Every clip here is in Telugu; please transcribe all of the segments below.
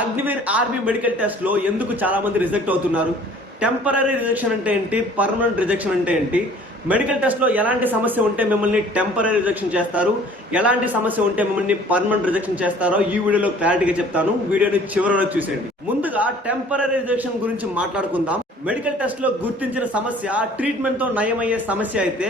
అగ్నివీర్ ఆర్మీ మెడికల్ టెస్ట్ లో ఎందుకు చాలా మంది రిజెక్ట్ అవుతున్నారు? టెంపరరీ రిజెక్షన్ అంటే ఏంటి? పర్మనెంట్ రిజెక్షన్ అంటే ఏంటి? మెడికల్ టెస్ట్ లో ఎలాంటి సమస్య ఉంటే మిమ్మల్ని టెంపరరీ రిజెక్షన్ చేస్తారు, ఎలాంటి సమస్య ఉంటే మిమ్మల్ని పర్మనెంట్ రిజెక్షన్ చేస్తారో ఈ వీడియోలో క్లారిటీగా చెప్తాను. వీడియోని చివరి వరకు చూసేయండి. ముందుగా టెంపరరీ రిజెక్షన్ గురించి మాట్లాడుకుందాం. మెడికల్ టెస్ట్ లో గుర్తించిన సమస్య ట్రీట్మెంట్ తో నయమయ్యే సమస్య అయితే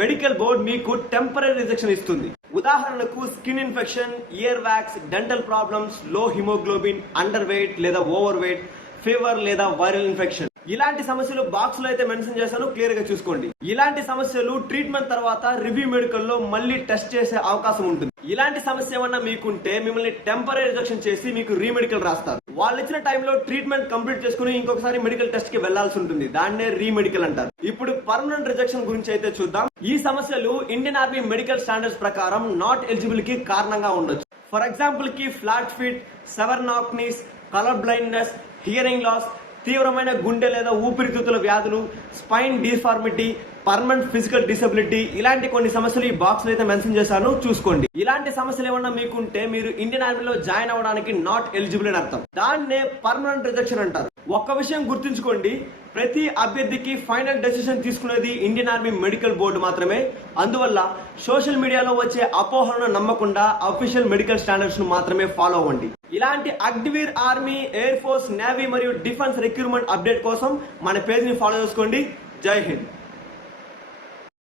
మెడికల్ బోర్డ్ మీకు టెంపరరీ రిజెక్షన్ ఇస్తుంది. ఉదాహరణకు skin infection, ear wax, dental problems, లో హిమోగ్లోబిన్, అండర్ వెయిట్ లేదా ఓవర్ వెయిట్, ఫీవర్ లేదా వైరల్ ఇన్ఫెక్షన్. ఇలాంటి సమస్యలు బాక్స్ లో అయితే మెన్షన్ చేశాను, క్లియర్ గా చూసుకోండి. ఇలాంటి సమస్యలు ట్రీట్మెంట్ తర్వాత రివ్యూ మెడికల్ లో మళ్ళీ టెస్ట్ చేసే అవకాశం ఉంటుంది. ఇలాంటి సమస్య ఏమన్నా మీకుంటే మిమ్మల్ని టెంపరరీ రిజెక్షన్ చేసి మీకు రీమెడికల్ రాస్తారు. వాళ్ళు ఇచ్చిన టైంలో ట్రీట్మెంట్ కంప్లీట్ చేసుకుని ఇంకొకసారి మెడికల్ టెస్ట్ కి వెళ్లాల్సి ఉంటుంది. దాన్నే రీమెడికల్ అంటారు. ఇప్పుడు పర్మనెంట్ రిజెక్షన్ గురించి అయితే చూద్దాం. ఈ సమస్యలు ఇండియన్ ఆర్మీ మెడికల్ స్టాండర్డ్స్ ప్రకారం నాట్ ఎలిజిబుల్ కి కారణంగా ఉండొచ్చు. ఫర్ ఎగ్జాంపుల్ కి flat feet, severe knock knees, colour blindness, hearing loss, తీవ్రమైన గుండె లేదా ఊపిరితిత్తుల వ్యాధులు, spine deformity, permanent physical disability, ఇలాంటి కొన్ని సమస్యలు ఈ బాక్స్ లో అయితే మెన్షన్ చేశాను, చూసుకోండి. ఇలాంటి సమస్యలు ఏమన్నా మీకుంటే మీరు ఇండియన్ ఆర్మీలో జాయిన్ అవ్వడానికి నాట్ ఎలిజిబుల్ అని అర్థం. దాన్నే పర్మనెంట్ రిజెక్షన్ అంటారు. ఒక్క విషయం గుర్తుంచుకోండి, ప్రతి అభ్యర్థికి ఫైనల్ డెసిషన్ తీసుకునేది ఇండియన్ ఆర్మీ మెడికల్ బోర్డు మాత్రమే. అందువల్ల సోషల్ మీడియాలో వచ్చే అపోహలను నమ్మకుండా అఫీషియల్ మెడికల్ స్టాండర్డ్స్ ను మాత్రమే ఫాలో అవ్వండి. ఇలాంటి Agniveer army, air force, navy మరియు డిఫెన్స్ రిక్రూట్మెంట్ అప్డేట్ కోసం మన పేజ్ ని ఫాలో చేసుకోండి. జై హింద్.